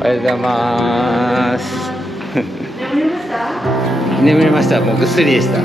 おはようございます。眠りました？眠りました。もうぐっすりでした。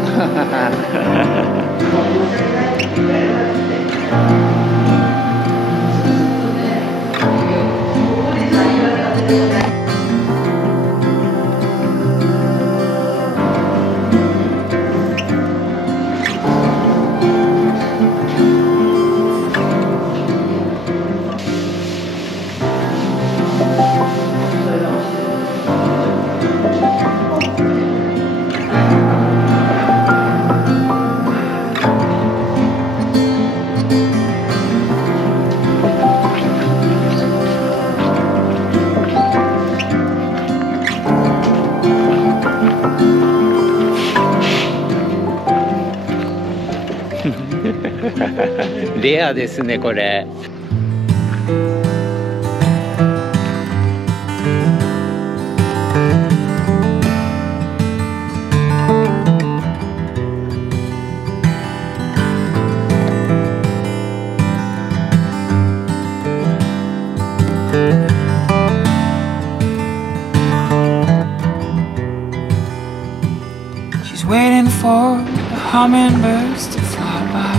レアですね、これ。She's waiting for the hummingbirds to fly by,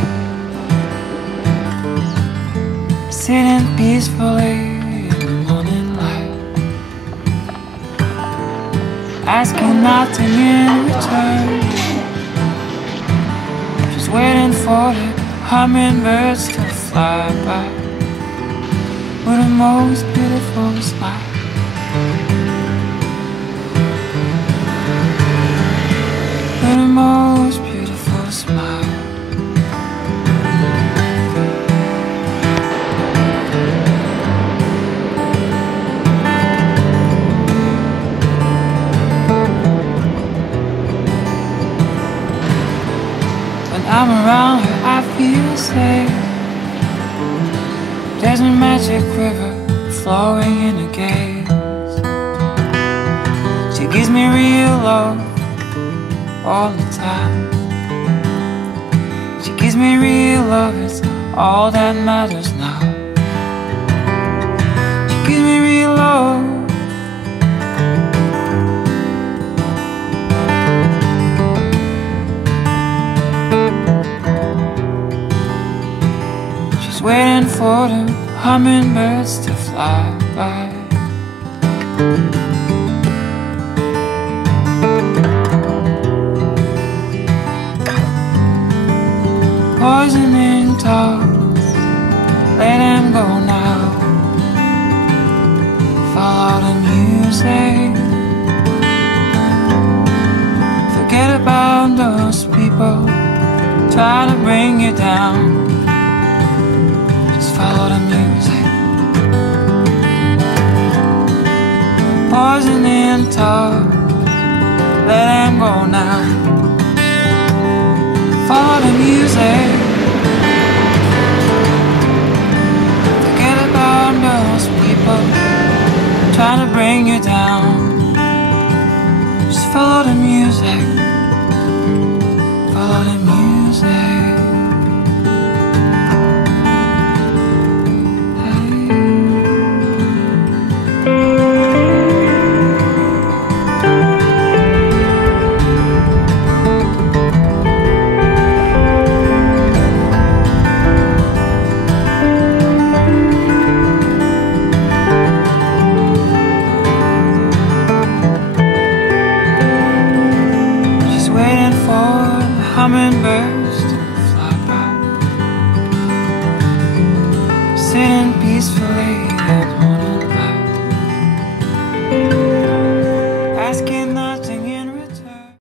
sitting peacefully in the morning light, asking nothing in return. She's waiting for the hummingbirds to fly by with the most beautiful smile. With the most beautiful smile. When I'm around her, I feel safe. There's a magic river flowing in the gaze. She gives me real love all the time. She gives me real love, it's all that matters now. She gives me real love. She's waiting for the hummingbirds to fly by. Poisoning talks, let them go now. Follow the music. Forget about those people try to bring you down. Just follow the music. Poisoning talks, let them go now. Follow the music. Forget about those people trying to bring you down. Just follow the music. Follow the music. Hummingbirds to fly by, sitting peacefully